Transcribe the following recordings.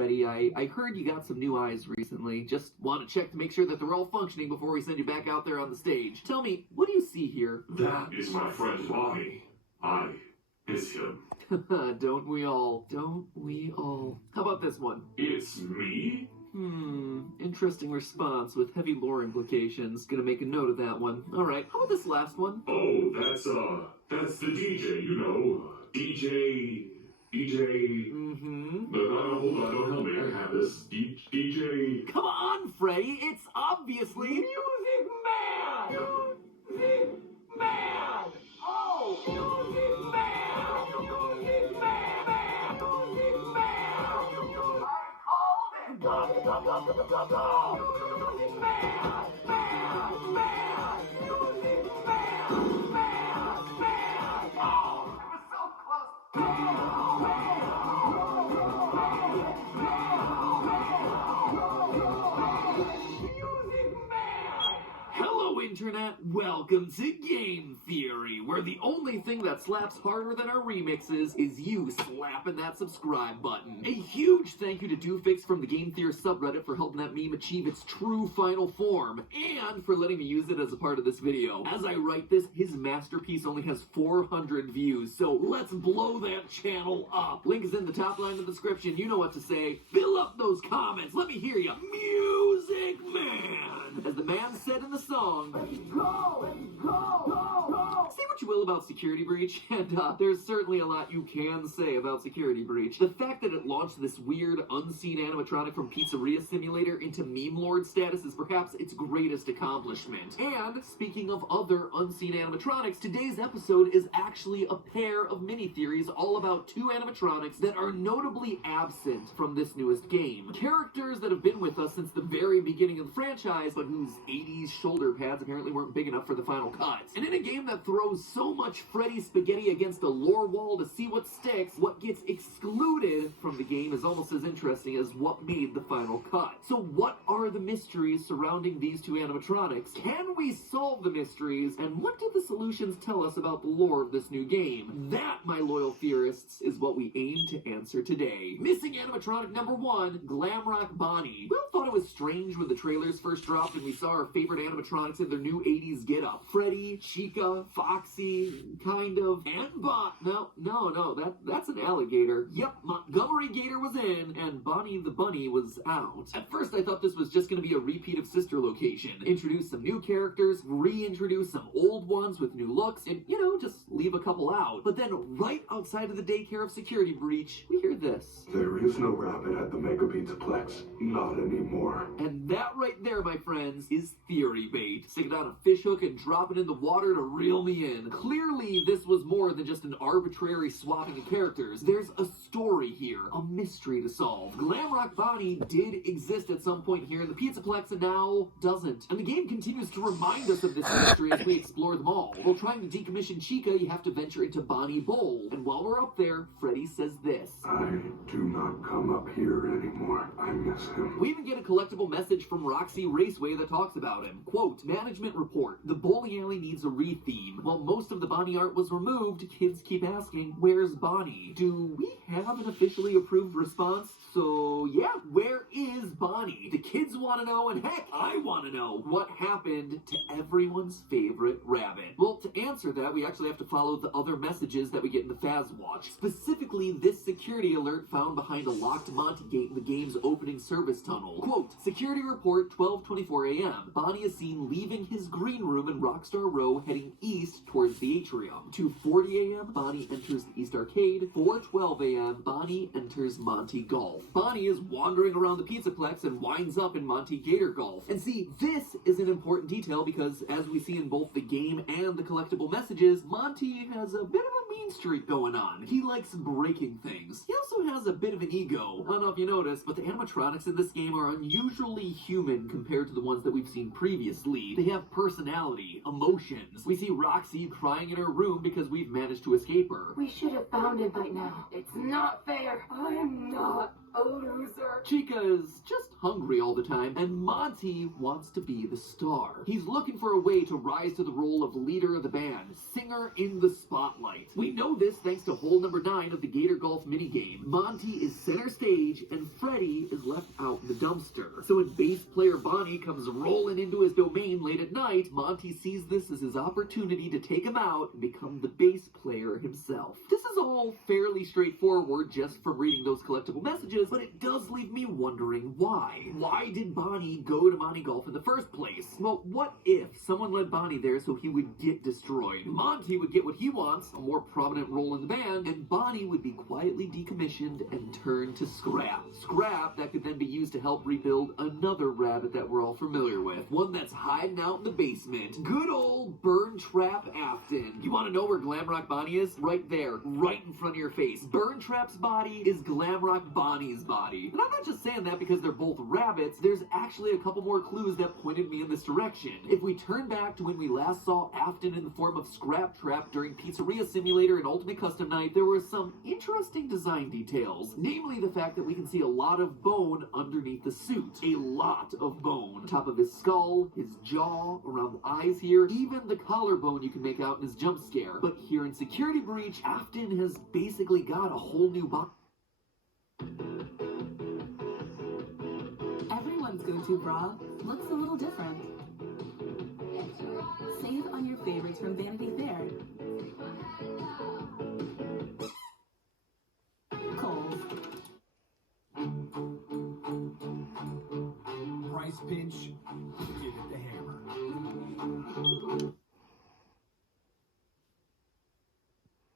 Freddy, I heard you got some new eyes recently. Just want to check to make sure that they're all functioning before we send you back out there on the stage. Tell me, what do you see here? That is my friend Bonnie. I is him. Don't we all? Don't we all? How about this one? It's me? Interesting response with heavy lore implications. Gonna make a note of that one. Alright, how about this last one? Oh, that's the DJ, you know. DJ... hold on, don't tell me I have this. DJ... Come on, Freddy, it's obviously... Music Man! Music Man! Oh! Music Man! Music Man! Music Man! I called it! Go! Music Man! Man! Man! Music Man! Man! Man! Oh! It was so close! Hello, Internet! Welcome to Game Theory, where the only thing that slaps harder than our remixes is you slapping that subscribe button. A huge thank you to Doofix from the Game Theory subreddit for helping that meme achieve its true final form, and for letting me use it as a part of this video. As I write this, his masterpiece only has 400 views, so let's blow that channel up. Link is in the top line of the description. You know what to say. Fill up those comments. Let me hear you. Music Man! As the man said in the song, Let's go! Let's go! Go! say what you will about Security Breach, and there's certainly a lot you can say about Security Breach. The fact that it launched this weird, unseen animatronic from Pizzeria Simulator into meme lord status is perhaps its greatest accomplishment. And, speaking of other unseen animatronics, today's episode is actually a pair of mini-theories all about two animatronics that are notably absent from this newest game. Characters that have been with us since the very beginning of the franchise, but whose 80s shoulder pads apparently weren't big enough for the final cuts. And in a game that throws so much Freddy spaghetti against a lore wall to see what sticks, what gets excluded from the game is almost as interesting as what made the final cut. So what are the mysteries surrounding these two animatronics? Can we solve the mysteries? And what do the solutions tell us about the lore of this new game? That, my loyal theorists, is what we aim to answer today. Missing animatronic number 1, Glamrock Bonnie. We all thought it was strange when the trailers first dropped and we saw our favorite animatronics in their new 80s get-up. Freddy, Chica, Foxy, kind of, and that's an alligator. Yep, Montgomery Gator was in, and Bonnie the Bunny was out. At first, I thought this was just going to be a repeat of Sister Location. Introduce some new characters, reintroduce some old ones with new looks, and, just leave a couple out. But then, right outside of the daycare of Security Breach, we hear this. There is no rabbit at the Mega Pizzaplex. Not anymore. And that right there, my friends, is theory bait. Stick it on a fish hook and drop it in the water to reel me in. Clearly, this was more than just an arbitrary swapping of characters. There's a story here, a mystery to solve. Glamrock Bonnie did exist at some point here in the Pizzaplex and now doesn't. And the game continues to remind us of this mystery as we explore them all. While trying to decommission Chica, you have to venture into Bonnie Bowl. And while we're up there, Freddy says this. I do not come up here anymore. I miss him. We even get a collectible message from Roxy Raceway that talks about him. Quote, management report. The bowling alley needs a retheme. While most of the Bonnie art was removed, kids keep asking, where's Bonnie? Do we have an officially approved response? So yeah, where is Bonnie? The kids want to know, and heck, I want to know what happened to everyone's favorite rabbit. Well, to answer that, we actually have to follow the other messages that we get in the Faz Watch. Specifically, this security alert found behind a locked Monty gate in the game's opening service tunnel. Quote, security report 12:24 a.m. Bonnie is seen leaving his green room in Rockstar Row heading east towards the atrium. 2:40 a.m. Bonnie enters the East Arcade. 4:12 a.m. Bonnie enters Monty Golf. Bonnie is wandering around the Pizzaplex and winds up in Monty Gator Golf. And see, this is an important detail because as we see in both the game and the collectible messages, Monty has a bit of a mean streak going on. He likes breaking things. He also has a bit of an ego. I don't know if you noticed, but the animatronics in this game are unusually human compared to the ones that we've seen previously. They have personality, emotions. We see Roxy crying in her room because we've managed to escape her. We should have found him by now. It's not fair. I'm not a loser. Chica is just hungry all the time, and Monty wants to be the star. He's looking for a way to rise to the role of leader of the band, singer in the spotlight. We know this thanks to hole number 9 of the Gator Golf minigame. Monty is center stage, and Freddy is left out in the dumpster. So when bass player Bonnie comes rolling into his domain late at night, Monty sees this as his opportunity to take him out and become the bass player himself. This is all fairly straightforward just from reading those collectible messages, but it does leave me wondering why. Why did Bonnie go to Monty Golf in the first place? Well, what if someone led Bonnie there so he would get destroyed? Monty would get what he wants, a more prominent role in the band, and Bonnie would be quietly decommissioned and turned to scrap. Scrap that could then be used to help rebuild another rabbit that we're all familiar with. One that's hiding out in the basement. Good old Burn Trap Afton. You want to know where Glamrock Bonnie is? Right there, right in front of your face. Burn Trap's body is Glamrock Bonnie's body. And I'm not just saying that because they're both rabbits. There's actually a couple more clues that pointed me in this direction. If we turn back to when we last saw Afton in the form of Scrap Trap during Pizzeria Simulator and Ultimate Custom Night, there were some interesting design details. Namely the fact that we can see a lot of bone underneath the suit. A lot of bone. Top of his skull, his jaw, around the eyes here, even the collarbone you can make out in his jump scare. But here in Security Breach, Afton has basically got a whole new body. Everyone's go-to bra looks a little different. Save on your favorites from Vanity Fair. Kohl's. Price pinch, give it the hammer.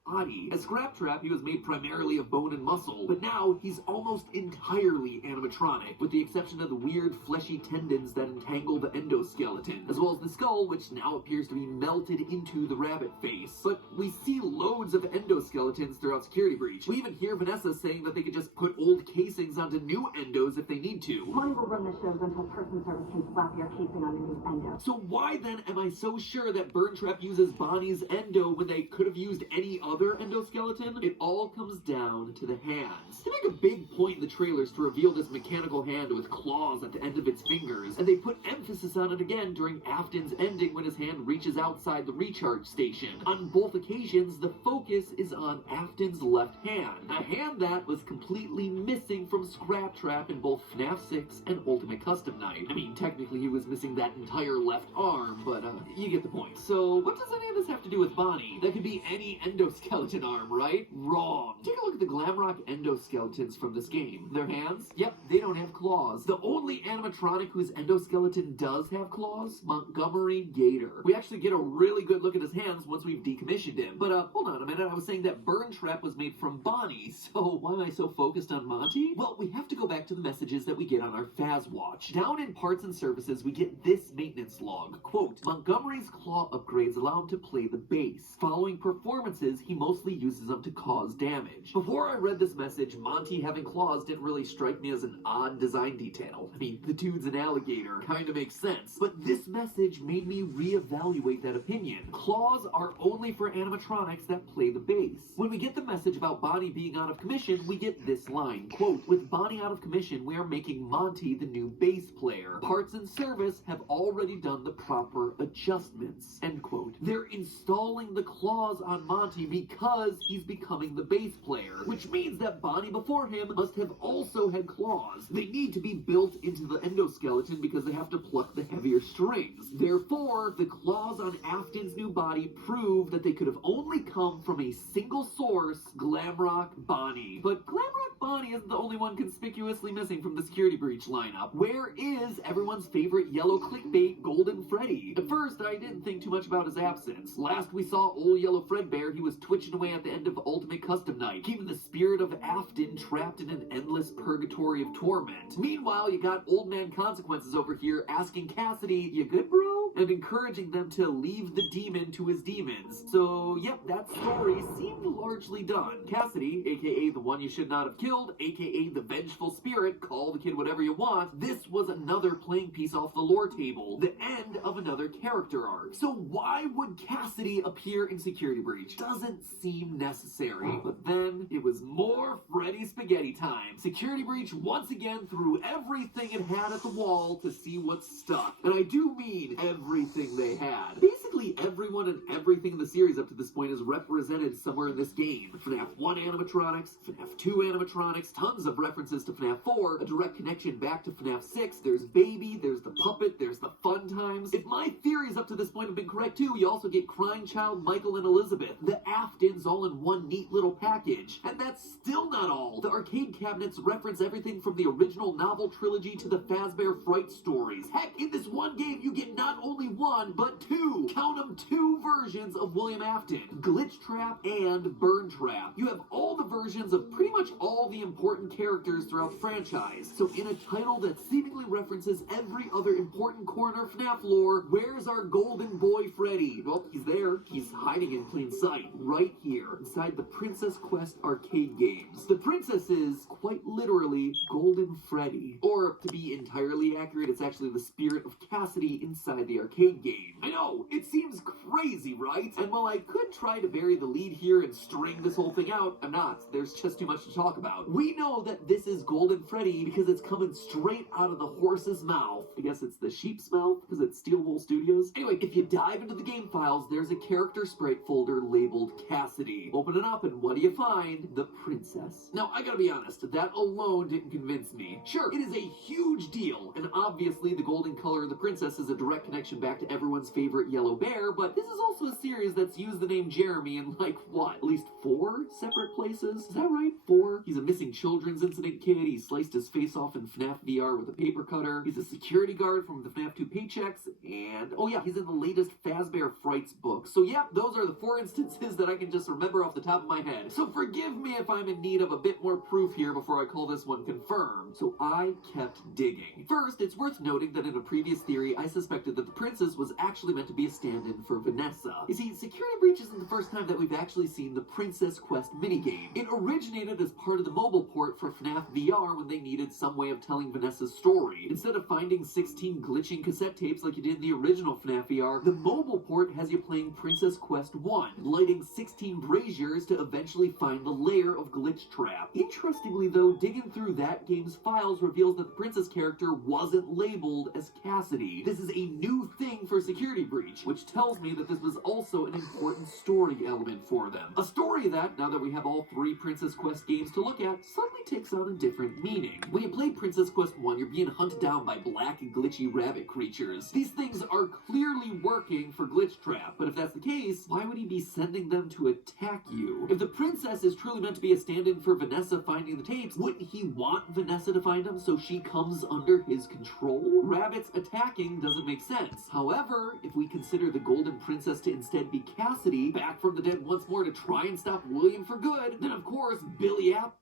Body. As Scrap Trap, he was made primarily of bone and muscle, but now he's almost entirely animatronic, with the exception of the weird fleshy tendons that entangle the endoskeleton, as well as the skull, which now appears to be melted into the rabbit face. But we see loads of endoskeletons throughout Security Breach. We even hear Vanessa saying that they could just put old casings onto new endos if they need to. Money will run the shows until person service can slap your casing on a new endo. So why then am I so sure that Burn Trap uses Bonnie's endo when they could have used any other endoskeleton? It all comes down to the hands. They make a big point in the trailers to reveal this mechanical hand with claws at the end of its fingers, and they put emphasis on it again during Afton's ending when his hand reaches outside the recharge station. On both occasions, the focus is on Afton's left hand, a hand that was completely missing from Scrap Trap in both FNAF 6 and Ultimate Custom Night. I mean, technically he was missing that entire left arm, but you get the point. So what does any of this have to do with Bonnie? That could be any endoskeleton arm, right? Wrong. Take a look at the Glamrock endoskeletons from this game. Their hands? Yep, they don't have claws. The only animatronic whose endoskeleton does have claws? Montgomery Gator. We actually get a really good look at his hands once we've decommissioned him. But hold on a minute, I was saying that Burn Trap was made from Bonnie, so why am I so focused on Monty? Well, we have to go back to the messages that we get on our Faz Watch. Down in Parts and Services, we get this maintenance log. Quote, Montgomery's claw upgrades allow him to play the bass. Following performances, he mostly uses them to cause damage. Before I read this message, Monty having claws didn't really strike me as an odd design detail. I mean, the dude's an alligator. Kinda makes sense. But this message made me reevaluate that opinion. Claws are only for animatronics that play the bass. When we get the message about Bonnie being out of commission, we get this line. Quote, with Bonnie out of commission, we are making Monty the new bass player. Parts and Service have already done the proper adjustments. End quote. They're installing the claws on Monty because he's becoming the bass player, which means that Bonnie before him must have also had claws. They need to be built into the endoskeleton because they have to pluck the heavier strings. Therefore, the claws on Afton's new body prove that they could have only come from a single source, Glamrock Bonnie. But Glamrock Bonnie isn't the only one conspicuously missing from the Security Breach lineup. Where is everyone's favorite yellow clickbait, Golden Freddy? At first, I didn't think too much about his absence. Last we saw old Yellow Fredbear, he was twitching away at the end of Ultimate Custom Night, keeping the spirit of Afton trapped in an endless purgatory of torment. Meanwhile, you got Old Man Consequences over here asking Cassidy, you good, bro? and encouraging them to leave the demon to his demons. So, yep, that story seemed largely done. Cassidy, aka the one you should not have killed, aka the vengeful spirit, call the kid whatever you want, this was another playing piece off the lore table, the end of another character arc. So why would Cassidy appear in Security Breach? Doesn't seem necessary. But then, it was more Freddy spaghetti time. Security Breach once again threw everything it had at the wall to see what stuck. And I do mean everything they had. Basically everyone and everything in the series up to this point is represented somewhere in this game. FNAF 1 animatronics, FNAF 2 animatronics, tons of references to FNAF 4, a direct connection back to FNAF 6, there's Baby, there's the puppet, there's the fun times. If my theories up to this point have been correct too, you also get Crying Child, Michael, and Elizabeth. The Aftons all in one neat little package. And that's still not all. The arcade cabinets reference everything from the original novel trilogy to the Fazbear Fright stories. Heck, in this one game you get not only one, but two, count them, two versions of William Afton. Glitch Trap and Burn Trap. You have all the versions of pretty much all the important characters throughout the franchise. So in a title that seemingly references every other important corner of FNAF lore, where's our golden boy Freddy? Well, he's there. He's hiding in plain sight, right here, inside the Princess Quest arcade games. The princess is, quite literally, Golden Freddy. Or, to be entirely accurate, it's actually the spirit of Cassidy inside the arcade game. I know, it seems crazy, right? And while I could try to bury the lead here and string this whole thing out, I'm not. There's just too much to talk about. We know that this is Golden Freddy because it's coming straight out of the horse's mouth. I guess it's the sheep's mouth because it's Steel Wool Studios. Anyway, if you dive into the game files, there's a character sprite folder labeled Cassidy. Open it up and what do you find? The princess. Now, I gotta be honest, that alone didn't convince me. Sure, it is a huge deal, and obviously the golden color of the princess is a direct connection back to everyone's favorite yellow bear, but this is also a series that's used the name Jeremy in like, what, at least 4 separate places? Is that right? 4? He's a missing children's incident kid, he sliced his face off in FNAF VR with a paper cutter, he's a security guard from the FNAF 2 paychecks, and, oh yeah, he's in the latest Fazbear Frights book. So yeah, those are the 4 instances that I can just remember off the top of my head. So forgive me if I'm in need of a bit more proof here before I call this one confirmed. So I kept digging. First, it's worth noting that in a previous theory, I suspected that the princess was actually meant to be a stand-in for Vanessa. You see, Security Breach isn't the first time that we've actually seen the Princess Quest minigame. It originated as part of the mobile port for FNAF VR when they needed some way of telling Vanessa's story. Instead of finding 16 glitching cassette tapes like you did in the original FNAF VR, the mobile port has you playing Princess Quest 1, lighting 16 braziers to eventually find the lair of Glitch Trap. Interestingly though, digging through that game's files reveals that the princess character wasn't labeled as Cassidy. This is a new thing for Security Breach, which tells me that this was also an important story element for them. A story that, now that we have all 3 Princess Quest games to look at, suddenly takes on a different meaning. When you play Princess Quest 1, you're being hunted down by black and glitchy rabbit creatures. These things are clearly working for Glitch Trap, but if that's the case, why would he be sending them to attack you? If the princess is truly meant to be a stand-in for Vanessa finding the tapes, wouldn't he want Vanessa to find them so she comes under his control? Rabbits attacking doesn't make sense. However, if we consider the Golden Princess to instead be Cassidy, back from the dead once more to try and stop William for good, then of course, Billy App.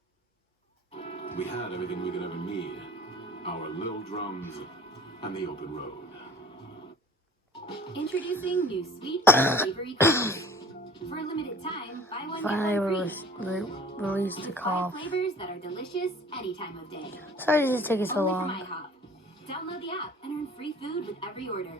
We had everything we could ever need. Our little drums and the open road. Introducing new sweet and savory cookies. For a limited time, buy one Finally get one free. released the call. 5 flavors that are delicious any time of day. Sorry this is taking so Only long. from IHOP. Download the app and earn free food with every order.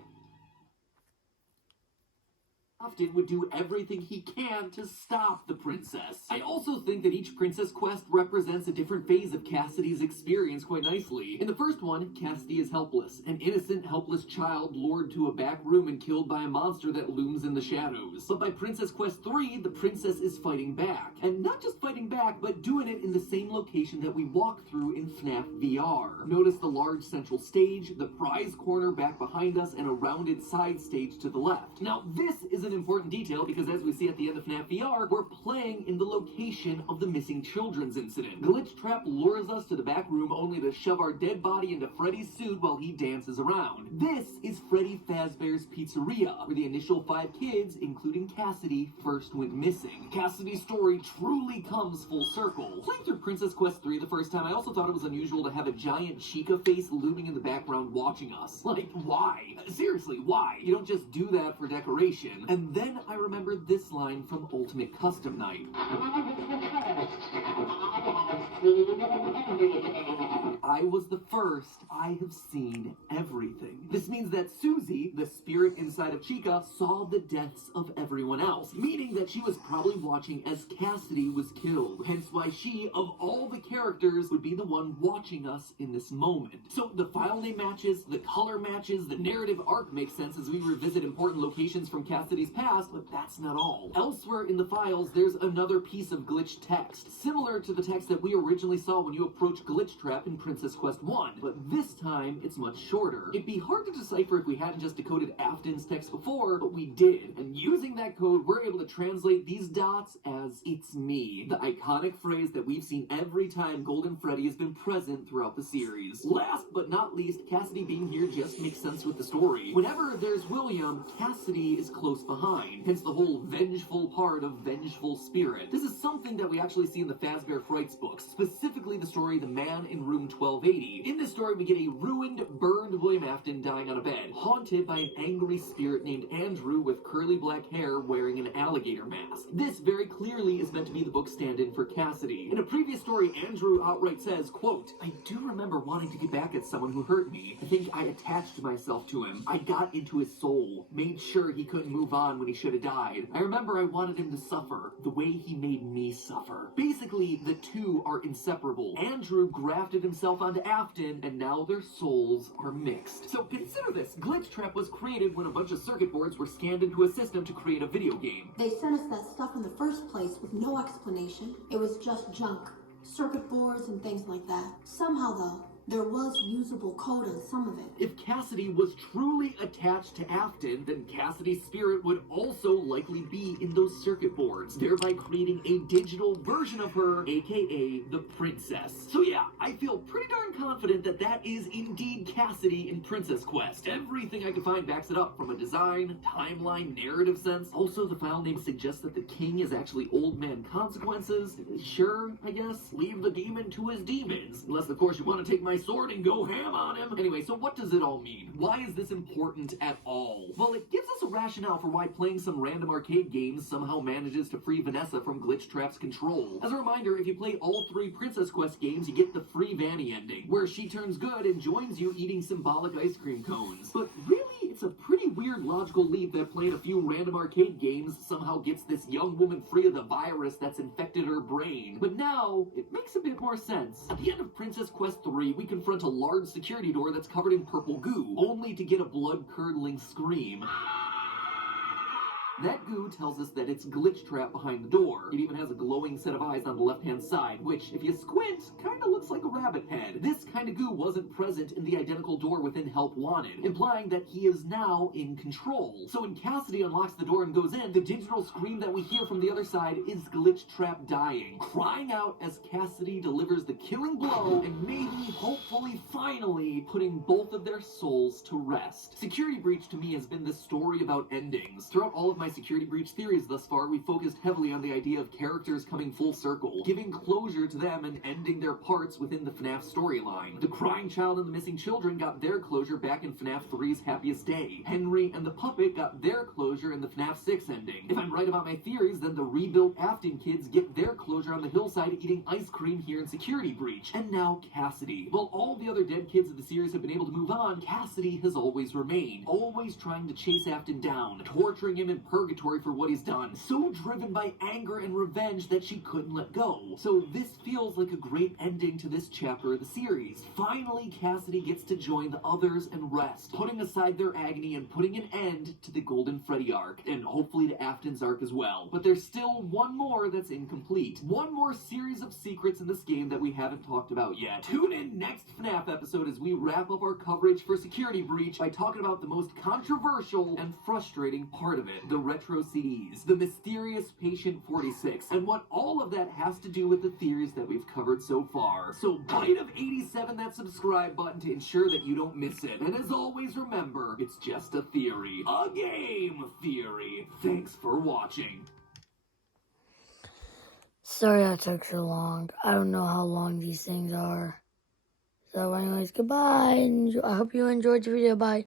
Afton would do everything he can to stop the princess. I also think that each Princess Quest represents a different phase of Cassidy's experience quite nicely. In the first one, Cassidy is helpless, an innocent, helpless child lured to a back room and killed by a monster that looms in the shadows. But by Princess Quest 3, the princess is fighting back. And not just fighting back, but doing it in the same location that we walk through in FNAF VR. Notice the large central stage, the prize corner back behind us, and a rounded side stage to the left. Now, this is an an important detail because as we see at the end of FNAF VR, we're playing in the location of the missing children's incident. Glitch Trap lures us to the back room only to shove our dead body into Freddy's suit while he dances around. This is Freddy Fazbear's Pizzeria, where the initial 5 kids, including Cassidy, first went missing. Cassidy's story truly comes full circle. Playing through Princess Quest 3 the first time, I also thought it was unusual to have a giant Chica face looming in the background watching us. Like, why? Seriously, why? You don't just do that for decoration. And then I remembered this line from Ultimate Custom Night. I was the first. I have seen everything. This means that Susie, the spirit inside of Chica, saw the deaths of everyone else, meaning that she was probably watching as Cassidy was killed. Hence why she, of all the characters, would be the one watching us in this moment. So the file name matches, the color matches, the narrative arc makes sense as we revisit important locations from Cassidy's past, but that's not all. Elsewhere in the files, there's another piece of glitch text, similar to the text that we originally saw when you approach Glitch Trap in Princess Quest 1, but this time it's much shorter. It'd be hard to decipher if we hadn't just decoded Afton's text before, but we did, and using that code, we're able to translate these dots as "it's me," the iconic phrase that we've seen every time Golden Freddy has been present throughout the series. Last but not least, Cassidy being here just makes sense with the story. Whenever there's William, Cassidy is close behind, hence the whole vengeful part of Vengeful Spirit. This is something that we actually see in the Fazbear Frights books, specifically the story The Man in Room 1280. In this story, we get a ruined, burned William Afton dying on a bed, haunted by an angry spirit named Andrew with curly black hair wearing an alligator mask. This very clearly is meant to be the book stand-in for Cassidy. In a previous story, Andrew outright says, quote, "I do remember wanting to get back at someone who hurt me. I think I attached myself to him. I got into his soul, made sure he couldn't move on when he should have died. I remember I wanted him to suffer the way he made me suffer." Basically, the two are inseparable. Andrew grafted himself onto Afton, and now their souls are mixed. So consider this. Glitch Trap was created when a bunch of circuit boards were scanned into a system to create a video game. They sent us that stuff in the first place with no explanation. It was just junk. Circuit boards and things like that. Somehow, though, there was usable code on some of it. If Cassidy was truly attached to Afton, then Cassidy's spirit would also likely be in those circuit boards, thereby creating a digital version of her, aka the princess. So yeah, I feel pretty darn confident that that is indeed Cassidy in Princess Quest. Everything I could find backs it up from a design, timeline, narrative sense. Also, the file name suggests that the king is actually Old Man Consequences. Sure, I guess. Leave the demon to his demons. Unless, of course, you want to take my sword and go ham on him. Anyway, so what does it all mean? Why is this important at all? Well, it gives us a rationale for why playing some random arcade games somehow manages to free Vanessa from Glitch Trap's control. As a reminder, if you play all 3 Princess Quest games, you get the free Vanny ending, where she turns good and joins you eating symbolic ice cream cones. But really, it's a pretty weird logical leap that playing a few random arcade games somehow gets this young woman free of the virus that's infected her brain. But now, it makes a bit more sense. At the end of Princess Quest 3, we confront a large security door that's covered in purple goo, only to get a blood-curdling scream. That goo tells us that it's Glitch Trap behind the door. It even has a glowing set of eyes on the left-hand side, which, if you squint, kinda looks like a rabbit head. This kind of goo wasn't present in the identical door within Help Wanted, implying that he is now in control. So when Cassidy unlocks the door and goes in, the digital scream that we hear from the other side is Glitch Trap dying, crying out as Cassidy delivers the killing blow and maybe, hopefully, finally, putting both of their souls to rest. Security Breach to me has been this story about endings. Throughout all of my Security Breach theories thus far, we focused heavily on the idea of characters coming full circle, giving closure to them and ending their parts within the FNAF storyline. The crying child and the missing children got their closure back in FNAF 3's Happiest Day. Henry and the puppet got their closure in the FNAF 6 ending. If I'm right about my theories, then the rebuilt Afton kids get their closure on the hillside eating ice cream here in Security Breach. And now Cassidy. While all the other dead kids of the series have been able to move on, Cassidy has always remained, always trying to chase Afton down, torturing him in purgatory for what he's done, so driven by anger and revenge that she couldn't let go. So this feels like a great ending to this chapter of the series. Finally, Cassidy gets to join the others and rest, putting aside their agony and putting an end to the Golden Freddy arc, and hopefully to Afton's arc as well. But there's still one more that's incomplete. One more series of secrets in this game that we haven't talked about yet. Tune in next FNAF episode as we wrap up our coverage for Security Breach by talking about the most controversial and frustrating part of it, the retro CDs, the mysterious Patient 46, and what all of that has to do with the theories that we've covered so far. So bite of 87 that subscribe button to ensure that you don't miss it. And as always, remember, it's just a theory. A game theory. Thanks for watching. Sorry that took so long. I don't know how long these things are. So anyways, goodbye. And I hope you enjoyed the video. Bye.